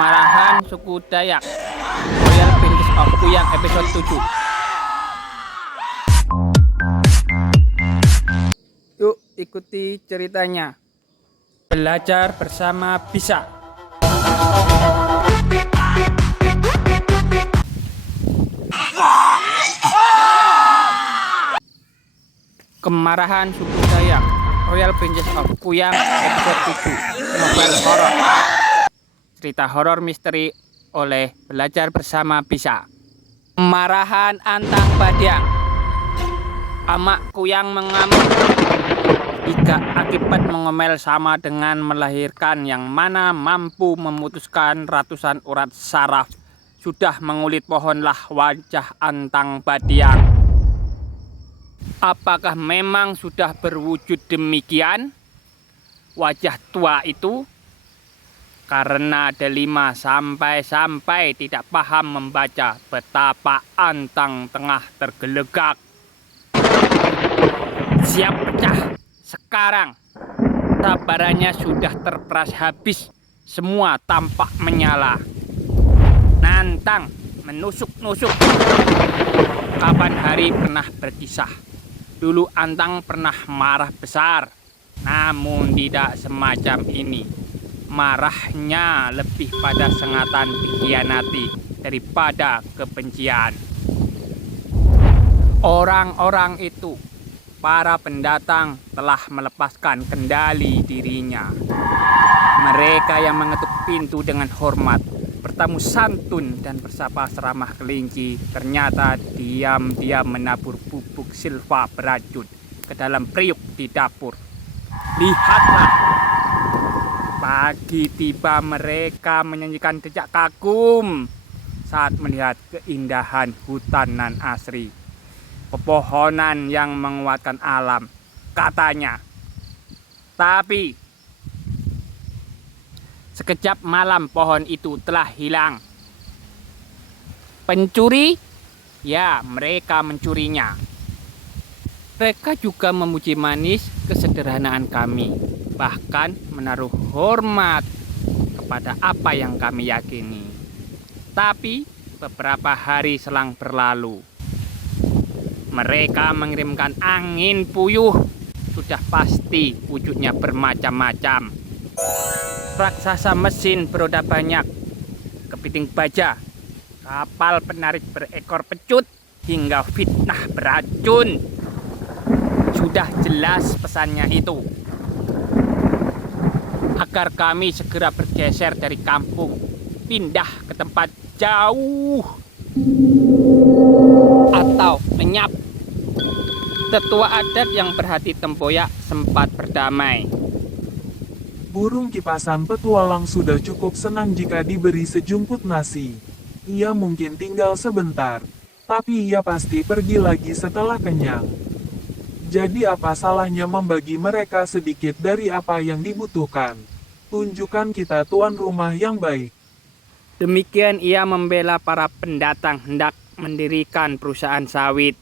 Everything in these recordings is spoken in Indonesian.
Marahan suku Dayak, Royal Princess of Kuyang episode 7. Yuk ikuti ceritanya. Belajar bersama bisa. Kemarahan suku Dayak, Royal Princess of Kuyang episode 7. Novel horor. Cerita horor misteri oleh Belajar Bersama Bisa. Kemarahan Antang Badiang. Amak Kuyang mengamuk jika akibat mengomel sama dengan melahirkan, yang mana mampu memutuskan ratusan urat saraf. Sudah mengulit pohonlah wajah Antang Badiang. Apakah memang sudah berwujud demikian wajah tua itu? Karena delima sampai tidak paham membaca, betapa Antang tengah tergelegak. Siap pecah sekarang. Sabarannya sudah terperas habis. Semua tampak menyala. Nantang menusuk-nusuk. Kapan hari pernah berkisah. Dulu Antang pernah marah besar. Namun tidak semacam ini. Marahnya lebih pada sengatan dikhianati daripada kebencian. Orang-orang itu, para pendatang, telah melepaskan kendali dirinya. Mereka yang mengetuk pintu dengan hormat, bertamu santun dan bersapa seramah kelinci, ternyata diam-diam menabur bubuk silva beracun ke dalam periuk di dapur. Lihatlah. Pagi tiba, mereka menyanyikan decak kagum saat melihat keindahan hutan nan asri. Pepohonan yang menguatkan alam, katanya. Tapi sekejap malam pohon itu telah hilang. Pencuri? Ya, mereka mencurinya. Mereka juga memuji manis kesederhanaan kami, bahkan menaruh hormat kepada apa yang kami yakini. Tapi beberapa hari selang berlalu, mereka mengirimkan angin puyuh. Sudah pasti wujudnya bermacam-macam. Raksasa mesin beroda banyak, kepiting baja, kapal penarik berekor pecut, hingga fitnah beracun. Sudah jelas pesannya itu. Agar kami segera bergeser dari kampung, pindah ke tempat jauh, atau lenyap. Tetua adat yang berhati tempoyak sempat berdamai. Burung kipasan petualang sudah cukup senang jika diberi sejumput nasi. Ia mungkin tinggal sebentar, tapi ia pasti pergi lagi setelah kenyang. Jadi apa salahnya membagi mereka sedikit dari apa yang dibutuhkan? Tunjukkan kita tuan rumah yang baik. Demikian ia membela para pendatang hendak mendirikan perusahaan sawit.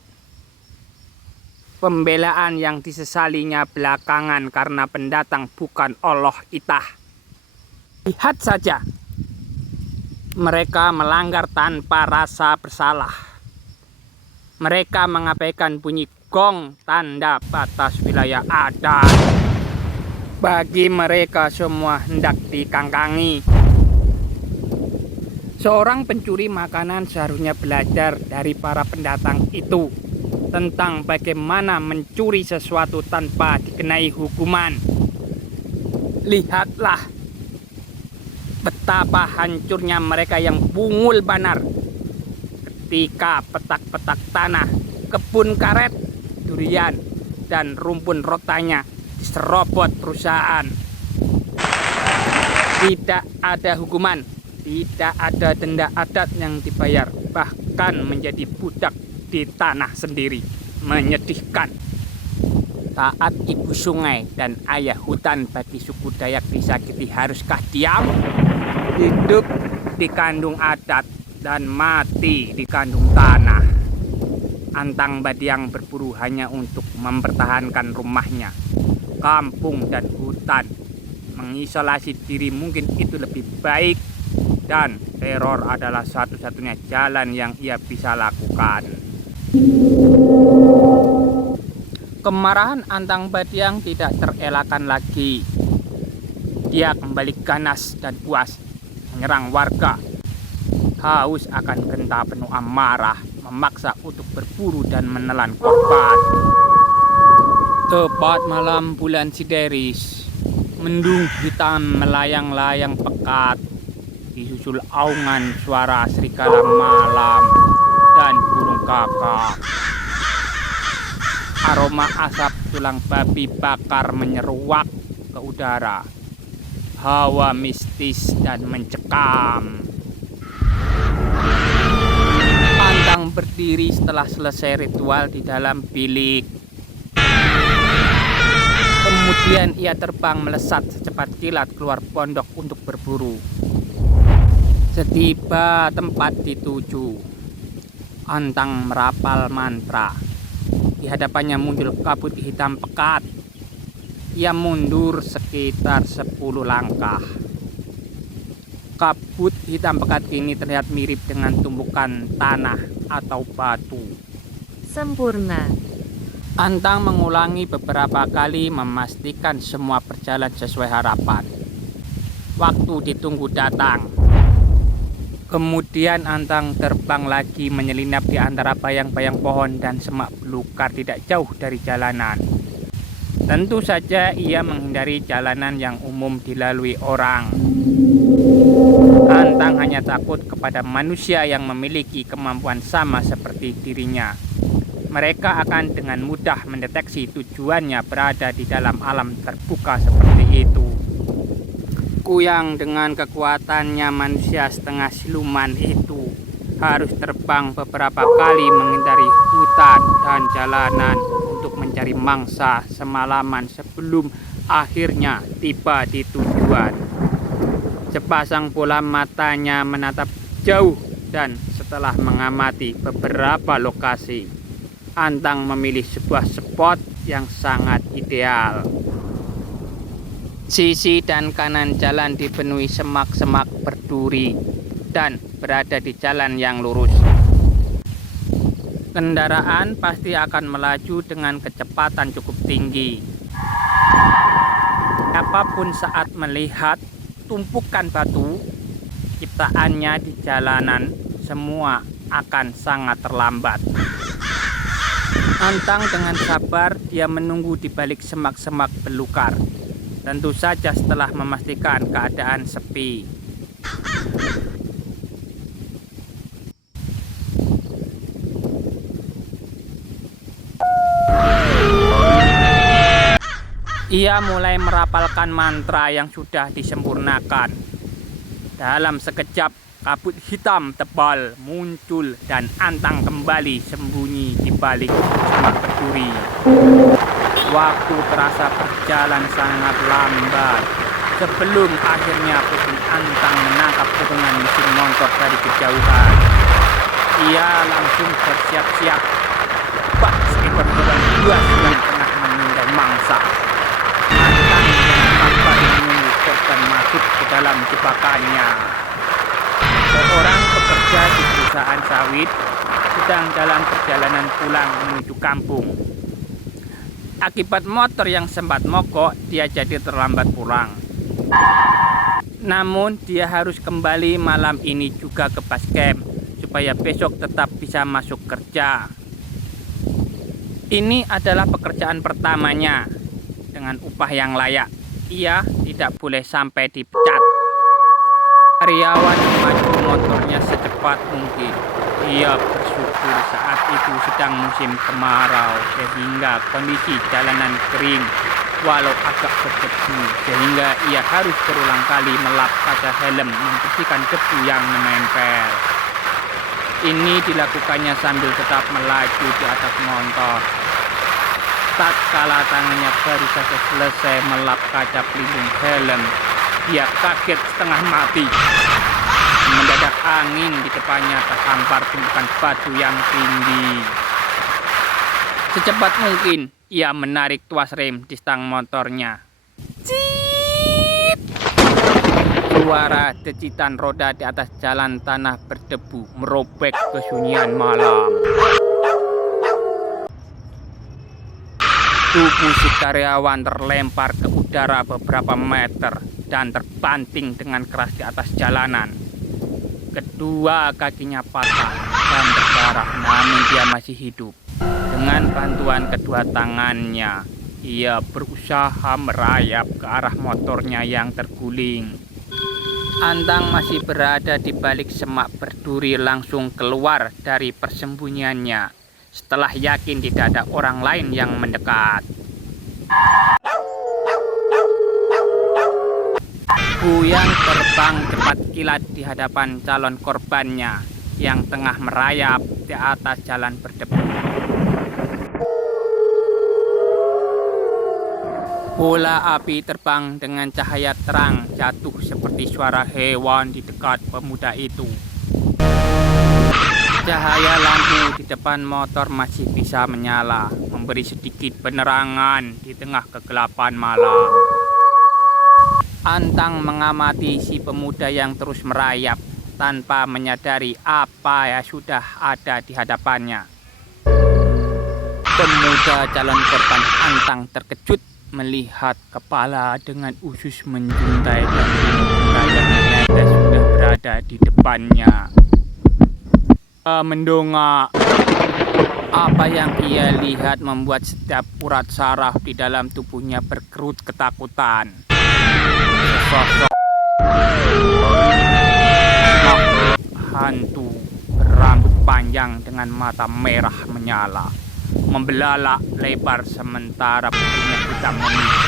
Pembelaan yang disesalinya belakangan karena pendatang bukan Allah itah. Lihat saja, mereka melanggar tanpa rasa bersalah. Mereka mengabaikan bunyi gong tanda batas wilayah adat. Bagi mereka semua hendak dikangkangi. Seorang pencuri makanan seharusnya belajar dari para pendatang itu tentang bagaimana mencuri sesuatu tanpa dikenai hukuman. Lihatlah betapa hancurnya mereka yang bungul banar ketika petak-petak tanah, kebun karet, durian, dan rumpun rotanya diserobot perusahaan. Tidak ada hukuman, tidak ada denda adat yang dibayar, bahkan menjadi budak di tanah sendiri. Menyedihkan. Saat ibu sungai dan ayah hutan bagi suku Dayak disakiti, haruskah diam? Hidup dikandung adat dan mati dikandung tanah. Antang Badiang berburu hanya untuk mempertahankan rumahnya, kampung dan hutan. Mengisolasi diri mungkin itu lebih baik dan teror adalah satu-satunya jalan yang ia bisa lakukan. Kemarahan Antang Badiang tidak terelakkan lagi. Dia kembali ganas dan puas menyerang warga. Haus akan genta penuh amarah, memaksa untuk berburu dan menelan korban. Tepat malam bulan Sideris, mendung hitam melayang-layang pekat, disusul aungan suara serigala malam dan burung kakak. Aroma asap tulang babi bakar menyeruak ke udara. Hawa mistis dan mencekam. Antang berdiri setelah selesai ritual di dalam bilik. Kemudian ia terbang melesat secepat kilat keluar pondok untuk berburu. Setiba tempat dituju, Antang merapal mantra. Di hadapannya muncul kabut hitam pekat. Ia mundur sekitar 10 langkah. Kabut hitam pekat ini terlihat mirip dengan tumpukan tanah atau batu. Sempurna. Antang mengulangi beberapa kali memastikan semua berjalan sesuai harapan. Waktu ditunggu datang. Kemudian Antang terbang lagi menyelinap di antara bayang-bayang pohon dan semak belukar tidak jauh dari jalanan. Tentu saja ia menghindari jalanan yang umum dilalui orang. Antang hanya takut kepada manusia yang memiliki kemampuan sama seperti dirinya. Mereka akan dengan mudah mendeteksi tujuannya berada di dalam alam terbuka seperti itu. Kuyang dengan kekuatannya manusia setengah siluman itu harus terbang beberapa kali menghindari hutan dan jalanan untuk mencari mangsa semalaman sebelum akhirnya tiba di tujuan. Sepasang bola matanya menatap jauh dan setelah mengamati beberapa lokasi, Antang memilih sebuah spot yang sangat ideal. Sisi dan kanan jalan dipenuhi semak-semak berduri dan berada di jalan yang lurus. Kendaraan pasti akan melaju dengan kecepatan cukup tinggi. Apapun saat melihat tumpukan batu ciptaannya di jalanan, semua akan sangat terlambat. Antang dengan sabar dia menunggu di balik semak-semak belukar. Tentu saja setelah memastikan keadaan sepi. Ia mulai merapalkan mantra yang sudah disempurnakan. Dalam sekejap, kabut hitam tebal muncul dan Antang kembali sembunyi di balik semak berduri. Waktu terasa berjalan sangat lambat. Sebelum akhirnya kuping Antang menangkap pukulan mesin motor dari kejauhan. Ia langsung bersiap-siap. Bak seekor hewan buas yang tengah menunggai mangsa. Antang dengan sabar menunggu korban masuk ke dalam jebakannya. Seorang pekerja di perusahaan sawit sedang dalam perjalanan pulang menuju kampung. Akibat motor yang sempat mogok, dia jadi terlambat pulang. Namun dia harus kembali malam ini juga ke base camp supaya besok tetap bisa masuk kerja. Ini adalah pekerjaan pertamanya. Dengan upah yang layak, ia tidak boleh sampai dipecat. Karyawan memacu motornya secepat mungkin. Ia bersyukur saat itu sedang musim kemarau sehingga kondisi jalanan kering walau agak berdebu, sehingga ia harus berulang kali melap kaca helm membersihkan debu yang menempel. Ini dilakukannya sambil tetap melaju di atas motor. Tatkala tangannya baru saja selesai melap kaca pelindung helm, dia kaget setengah mati. Mendadak angin di depannya terhampar tumpukan batu yang tinggi. Secepat mungkin ia menarik tuas rem di stang motornya. Ciit! Suara decitan roda di atas jalan tanah berdebu merobek kesunyian malam. Tubuh si karyawan terlempar ke udara beberapa meter dan terbanting dengan keras di atas jalanan. Kedua kakinya patah dan berdarah, namun dia masih hidup. Dengan bantuan kedua tangannya, ia berusaha merayap ke arah motornya yang terguling. Antang masih berada di balik semak berduri, langsung keluar dari persembunyiannya setelah yakin tidak ada orang lain yang mendekat. Kuyang terbang cepat kilat di hadapan calon korbannya yang tengah merayap di atas jalan berdebu. Bola api terbang dengan cahaya terang jatuh seperti suara hewan di dekat pemuda itu. Cahaya lampu di depan motor masih bisa menyala, memberi sedikit penerangan di tengah kegelapan malam. Antang mengamati si pemuda yang terus merayap tanpa menyadari apa yang sudah ada di hadapannya. Pemuda calon korban Antang terkejut melihat kepala dengan usus menjuntai dan pemuda yang ternyata sudah berada di depannya. Mendongak. Apa yang ia lihat membuat setiap urat saraf di dalam tubuhnya berkerut ketakutan. Sesosok makhluk hantu berambut panjang dengan mata merah menyala, membelalak lebar sementara pipinya hitam memilih.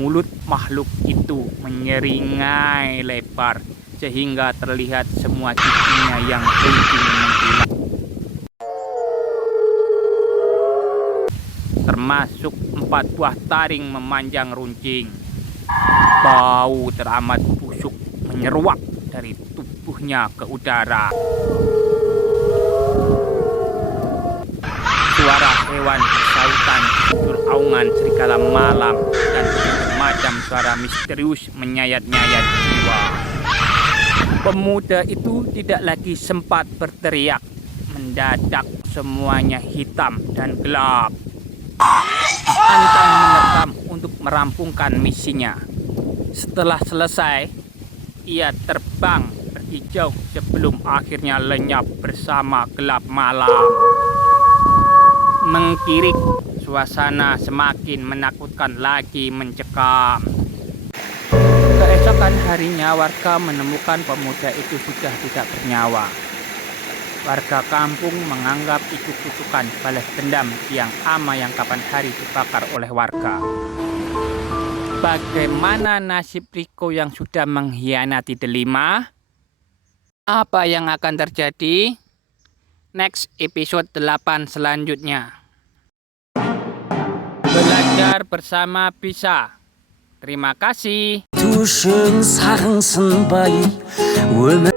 Mulut makhluk itu menyeringai lebar sehingga terlihat semua giginya yang runcing mengkilat, termasuk 4 buah taring memanjang runcing. Bau teramat busuk menyeruak dari tubuhnya ke udara. Suara hewan bersautan muncul aungan serigala malam dan berbagai macam suara misterius menyayat-nyayat jiwa. Pemuda itu tidak lagi sempat berteriak. Mendadak semuanya hitam dan gelap. Antang menerkam untuk merampungkan misinya. Setelah selesai, ia terbang pergi jauh sebelum akhirnya lenyap bersama gelap malam. Mengkirik, suasana semakin menakutkan lagi mencekam. Keesokan harinya warga menemukan pemuda itu sudah tidak bernyawa. Warga kampung menganggap itu kutukan balas dendam yang ama yang kapan hari dibakar oleh warga. Bagaimana nasib Riko yang sudah mengkhianati Delima? Apa yang akan terjadi? Next episode 8 selanjutnya. Belajar bersama bisa. Terima kasih. 土生苍生吧，我们。